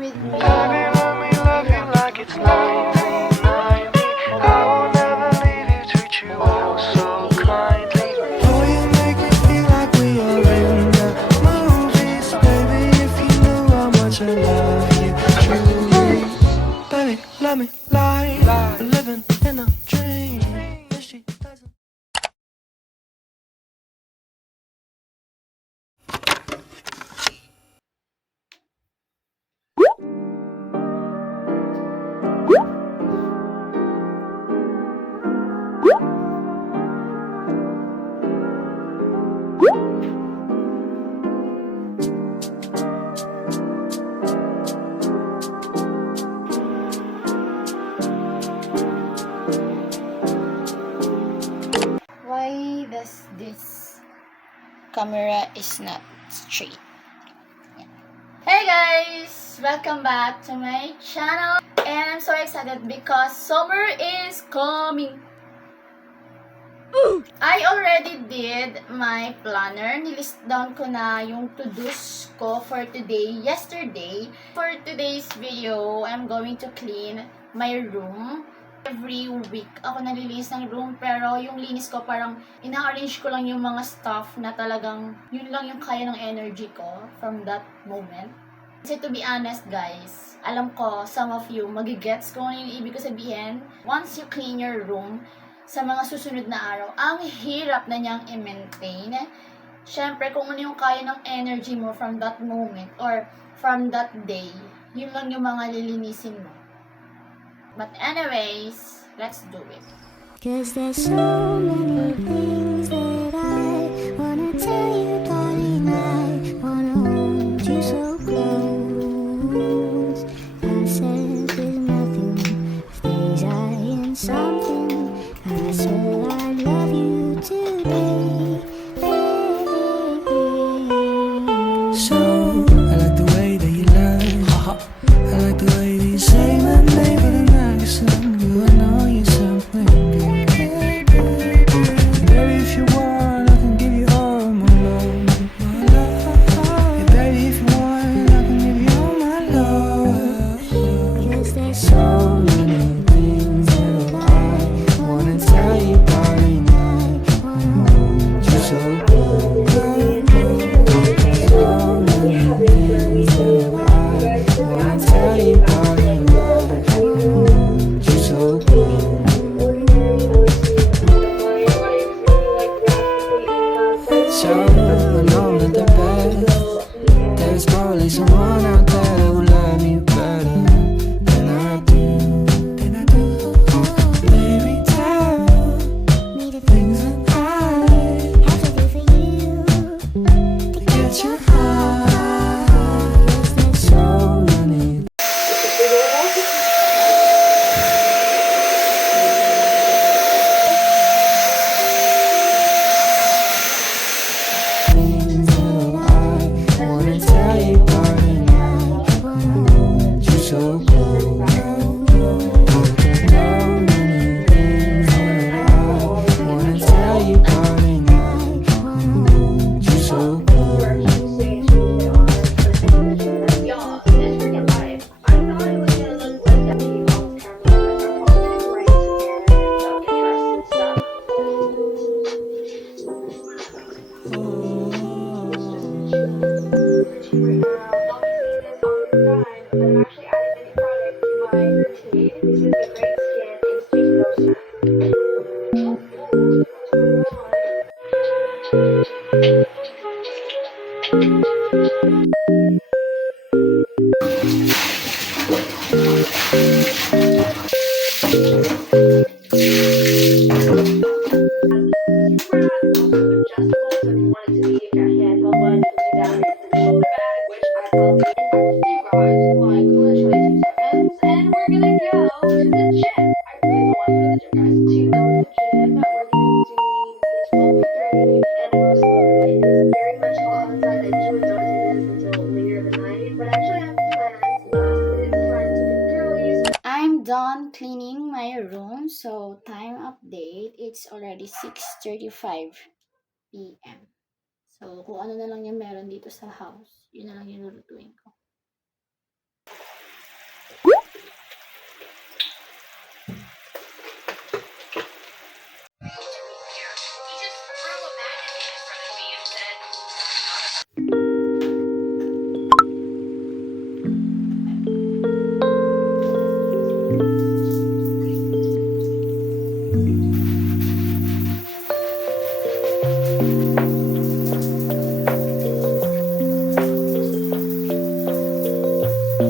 with me. Love you like it's 1990. I will never leave you, treat you all so kindly. Oh, you make me feel like we are in the movies, baby. If you knew how much I love you, truly. Baby, let me lie. We're living in a dream. If she doesn't. Why does this camera is not straight? Hey guys! Welcome back to my channel. And I'm so excited because summer is coming. I already did my planner. Nilist down ko na yung to-dos ko for today, yesterday. For today's video, I'm going to clean my room. Every week ako nalilinis ng room, pero yung linis ko parang ina-arrange ko lang yung mga stuff na talagang yun lang yung kaya ng energy ko from that moment. Kasi to be honest guys, alam ko some of you magigets kung ano yung ibig ko sabihin. Once you clean your room, sa mga susunod na araw, ang hirap na niyang i-maintain. Siyempre, kung ano yung kaya ng energy mo from that moment or from that day, yun lang yung mga lilinisin mo. But anyways, let's do it. 'Cause there's so many things that I wanna tell you, darling. I wanna hold you so close. I said there's nothing if these are in something. I swear I love you today. So, I like the way that you lie. I like the way that you say my name, but I'm not your son. You, I know you're something good. Baby, if you want, I can give you all my love. Yeah, baby, if you want, I can give you all my love. 'Cause there's so many things that I wanna tell you, darling. I wanna hold you so close. So many things that I wanna tell you, darling. I wanna hold you so close. So I know I'm not the best. There's probably someone out there that will love me better than I do. Baby, tell Me the things that I have to do for you to get your heart. 'Cause there's So many things that I wanna tell you, darling. I wanna hold you so close. So many things that I wanna tell you, darling. I wanna hold you so close. I'm done cleaning my room, so time update, it's already 6:35 p.m. So, kung ano na lang yung meron dito sa house, yun na lang yung lulutuin ko. Hey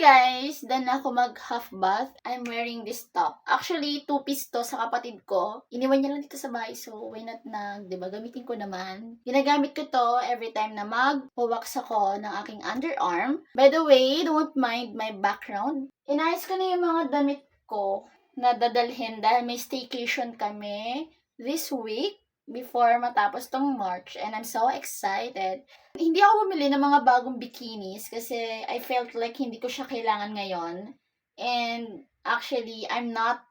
guys! Done na ako mag-half bath. I'm wearing this top. Actually, two-piece to sa kapatid ko. Iniwan niya lang dito sa bahay, so why not na, diba, gamitin ko naman. Ginagamit ko to every time na mag-wax ako ng aking underarm. By the way, don't mind my background. Inayos ko na yung mga damit ko na dadalhin dahil may staycation kami this week before matapos tong March, and I'm so excited. Hindi ako bumili ng mga bagong bikinis kasi I felt like hindi ko siya kailangan ngayon. And actually, I'm not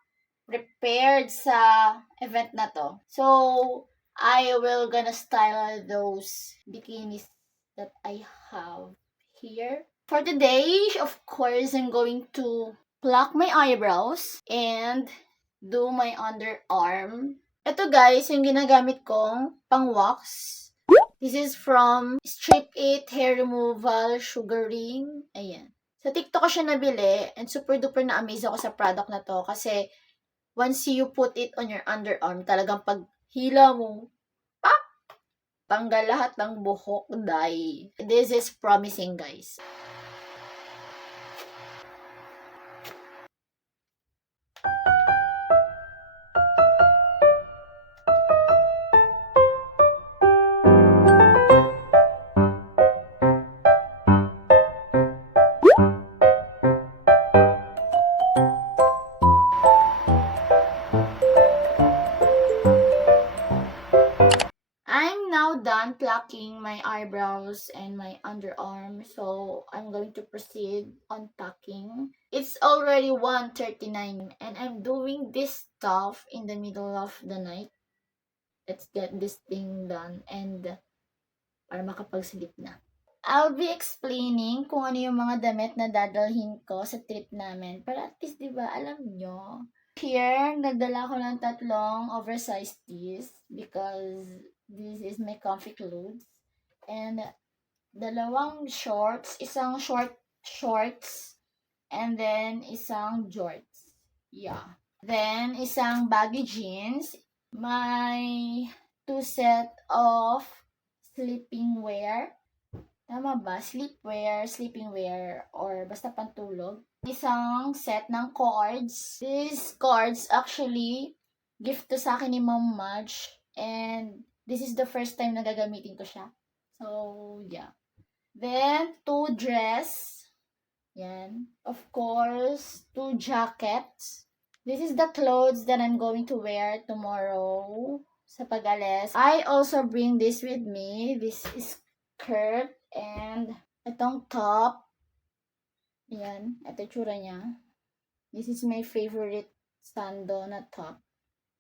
prepared sa event na to. So, I will gonna style those bikinis that I have here. For today, of course, I'm going to pluck my eyebrows and do my underarm. Ito guys, yung ginagamit kong pang-wax. This is from Strip 8 Hair Removal Sugaring. Ayan. Sa TikTok ko siya nabili and super duper na-amaze ako sa product na to kasi once you put it on your underarm, talagang pag hila mo, tanggal lahat ng buhok, dye. This is promising guys. I'm now done plucking my eyebrows and my underarm, so I'm going to proceed on tucking. It's already 1:39 and I'm doing this stuff in the middle of the night. Let's get this thing done and para makapag-sleep na. I'll be explaining kung ano yung mga damit na dadalhin ko sa trip namin para at least, diba, alam nyo. Here, nagdala ko ng 3 oversized tees because this is my comfy clothes. And 2 shorts, isang shorts, and then isang jorts. Yeah. Then, isang baggy jeans. My 2 set of sleeping wear. Tama ba? Sleeping wear, or basta pantulog. Isang set ng cords. These cords actually gift to sa akin ni Mom Madge. And this is the first time na gagamitin ko siya. So, yeah. Then, 2 dress. Yan. Of course, 2 jackets. This is the clothes that I'm going to wear tomorrow sa pag-alis. I also bring this with me. This is skirt and itong top. Yan. Ito tsura niya. This is my favorite sando na top.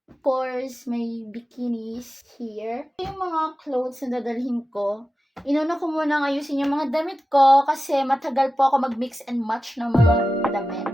Of course, may bikinis here. Yung mga clothes na dadalhin ko, inuna ko muna ayusin yung mga damit ko kasi matagal po ako mag-mix and match ng mga damit.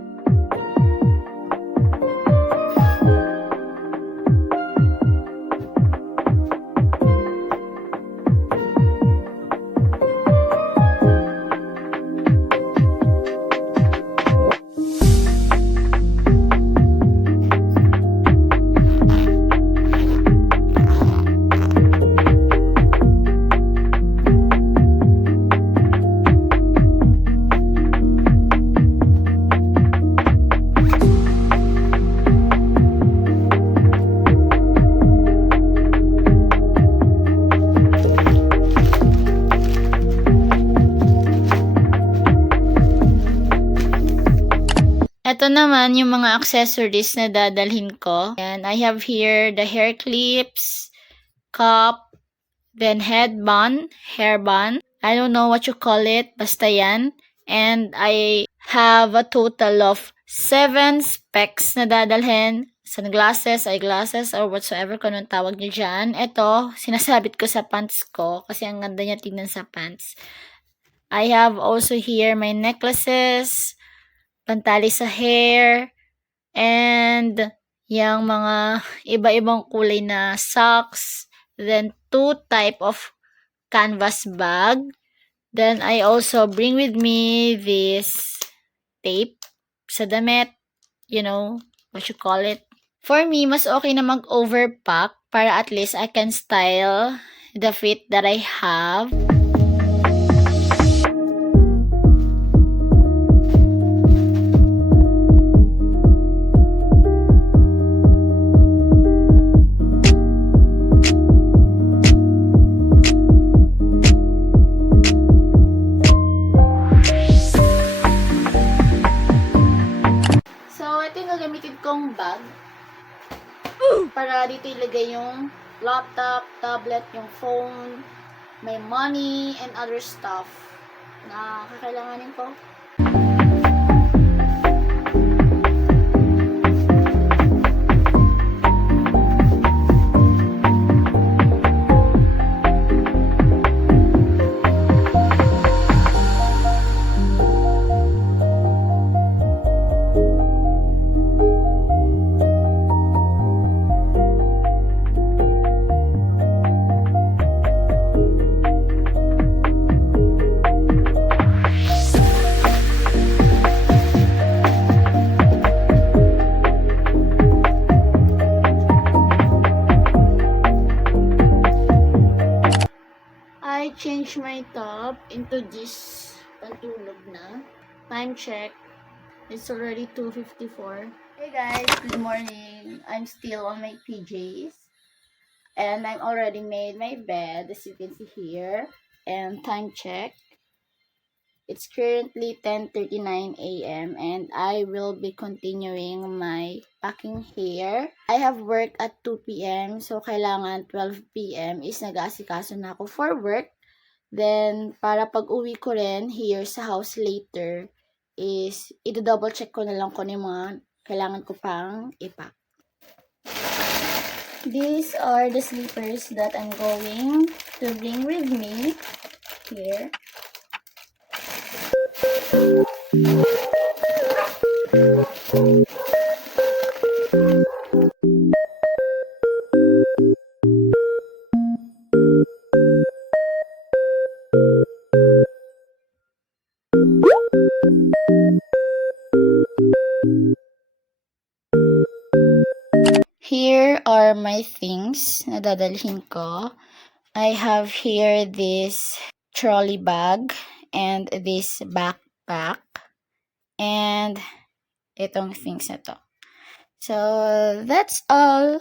Ito naman yung mga accessories na dadalhin ko. And I have here the hair clips, cup, then headband, hairband. I don't know what you call it. Basta yan. And I have a total of 7 specs na dadalhin. Sunglasses, eyeglasses, or whatsoever kung anong tawag nyo dyan. Ito, sinasabit ko sa pants ko kasi ang ganda niya tignan sa pants. I have also here my necklaces, pantali sa hair, and yung mga iba-ibang kulay na socks, then 2 type of canvas bag. Then, I also bring with me this tape sa damit. You know, what you call it. For me, mas okay na mag-overpack para at least I can style the fit that I have. Gagamitin kong bag para dito ilagay yung laptop, tablet, yung phone, may money, and other stuff na kakailanganin ko. I changed my top into this pantulog na. Time check. It's already 2:54. Hey guys, good morning. I'm still on my PJs. And I'm already made my bed, as you can see here. And time check. It's currently 10:39 a.m. and I will be continuing my packing here. I have work at 2 p.m. so kailangan 12 p.m. is nag-aasikaso na ako for work. Then, para pag uwi ko rin here sa house later is i-double check ko na lang kung ano yung mga kailangan ko pang ipack. These are the slippers that I'm going to bring with me here. Here are my things na dadalhin ko. I have here this trolley bag and this backpack and itong things na to. So, that's all.